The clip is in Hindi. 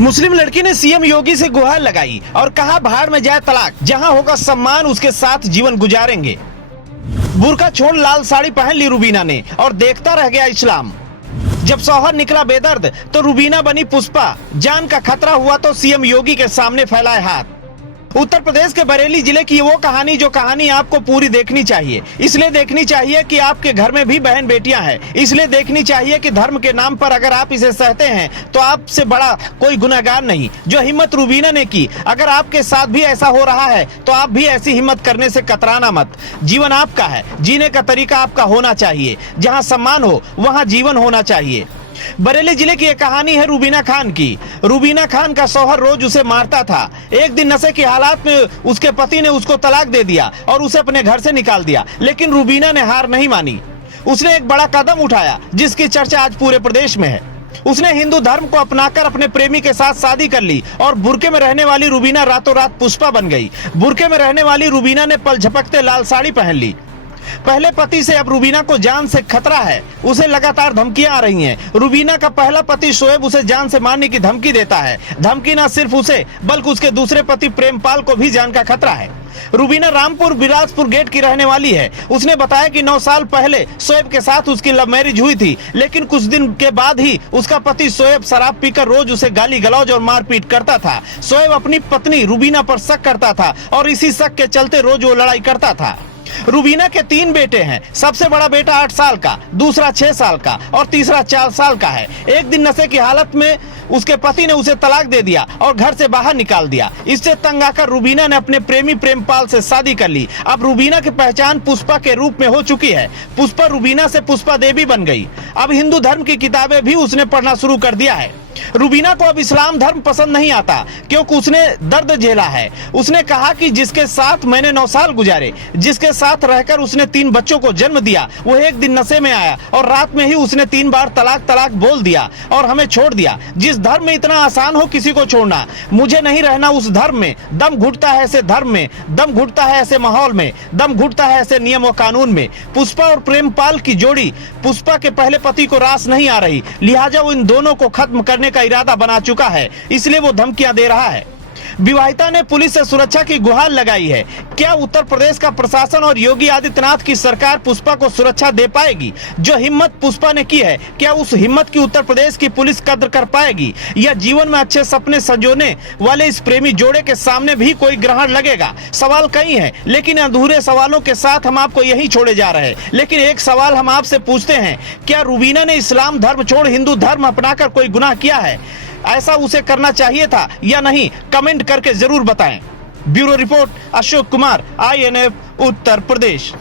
मुस्लिम लड़की ने सीएम योगी से गुहार लगाई और कहा भाड़ में जाए तलाक, जहां होगा सम्मान उसके साथ जीवन गुजारेंगे। बुर्का छोड़ लाल साड़ी पहन ली रुबीना ने और देखता रह गया इस्लाम। जब शौहर निकला बेदर्द तो रुबीना बनी पुष्पा। जान का खतरा हुआ तो सीएम योगी के सामने फैलाए हाथ। उत्तर प्रदेश के बरेली जिले की वो कहानी जो कहानी आपको पूरी देखनी चाहिए। इसलिए देखनी चाहिए कि आपके घर में भी बहन बेटियां हैं। इसलिए देखनी चाहिए कि धर्म के नाम पर अगर आप इसे सहते हैं तो आपसे बड़ा कोई गुनहगार नहीं। जो हिम्मत रुबीना ने की, अगर आपके साथ भी ऐसा हो रहा है तो आप भी ऐसी हिम्मत करने से कतराना मत। जीवन आपका है, जीने का तरीका आपका होना चाहिए। जहाँ सम्मान हो वहाँ जीवन होना चाहिए। बरेली जिले की एक कहानी है रुबीना खान की। रुबीना खान का शौहर रोज उसे मारता था। एक दिन नशे की हालात में उसके पति ने उसको तलाक दे दिया और उसे अपने घर से निकाल दिया, लेकिन रुबीना ने हार नहीं मानी। उसने एक बड़ा कदम उठाया जिसकी चर्चा आज पूरे प्रदेश में है। उसने हिंदू धर्म को अपनाकर अपने प्रेमी के साथ शादी कर ली और बुर्के में रहने वाली रुबीना रातों रात पुष्पा बन गई। बुर्के में रहने वाली रुबीना ने पल झपकते लाल साड़ी पहन ली। पहले पति से अब रुबीना को जान से खतरा है। उसे लगातार धमकियां आ रही हैं। रुबीना का पहला पति शोएब उसे जान से मारने की धमकी देता है। धमकी न सिर्फ उसे बल्कि उसके दूसरे पति प्रेमपाल को भी जान का खतरा है। रुबीना रामपुर बिलासपुर गेट की रहने वाली है। उसने बताया कि 9 साल पहले शोएब के साथ उसकी लव मैरिज हुई थी, लेकिन कुछ दिन के बाद ही उसका पति शोएब शराब पीकर रोज उसे गाली गलौज और मारपीट करता था। शोएब अपनी पत्नी रुबीना पर शक करता था और इसी शक के चलते रोज वो लड़ाई करता था। रुबीना के 3 बेटे हैं। सबसे बड़ा बेटा 8 साल का, दूसरा 6 साल का और तीसरा 4 साल का है। एक दिन नशे की हालत में उसके पति ने उसे तलाक दे दिया और घर से बाहर निकाल दिया। इससे तंग आकर रुबीना ने अपने प्रेमी प्रेमपाल से शादी कर ली। अब रुबीना की पहचान पुष्पा के रूप में हो चुकी है। पुष्पा रुबीना से पुष्पा देवी बन गई। अब हिंदू धर्म की किताबें भी उसने पढ़ना शुरू कर दिया है। रुबीना को अब इस्लाम धर्म पसंद नहीं आता क्योंकि उसने दर्द झेला है। उसने कहा कि जिसके साथ मैंने 9 साल गुजारे, जिसके साथ रहकर उसने 3 बच्चों को जन्म दिया, वो एक दिन नशे में आया और रात में ही उसने 3 बार तलाक तलाक बोल दिया और हमें छोड़ दिया। जिस धर्म में इतना आसान हो किसी को छोड़ना, मुझे नहीं रहना उस धर्म में। दम घुटता है ऐसे धर्म में, दम घुटता है ऐसे माहौल में, दम घुटता है ऐसे नियम और कानून में। पुष्पा और प्रेमपाल की जोड़ी पुष्पा के पहले पति को रास नहीं आ रही, लिहाजा वो इन दोनों को खत्म करने का इरादा बना चुका है, इसलिए वो धमकियां दे रहा है। विवाहिता ने पुलिस से सुरक्षा की गुहार लगाई है। क्या उत्तर प्रदेश का प्रशासन और योगी आदित्यनाथ की सरकार पुष्पा को सुरक्षा दे पाएगी? जो हिम्मत पुष्पा ने की है, क्या उस हिम्मत की उत्तर प्रदेश की पुलिस कद्र कर पाएगी? या जीवन में अच्छे सपने संजोने वाले इस प्रेमी जोड़े के सामने भी कोई ग्रहण लगेगा? सवाल कई हैं, लेकिन अधूरे सवालों के साथ हम आपको यही छोड़े जा रहे हैं। लेकिन एक सवाल हम आपसे पूछते हैं, क्या रुबीना ने इस्लाम धर्म छोड़ हिंदू धर्म अपनाकर कोई गुनाह किया है? ऐसा उसे करना चाहिए था या नहीं? कमेंट करके जरूर बताएं। Bureau report, Ashok Kumar, INF Uttar Pradesh.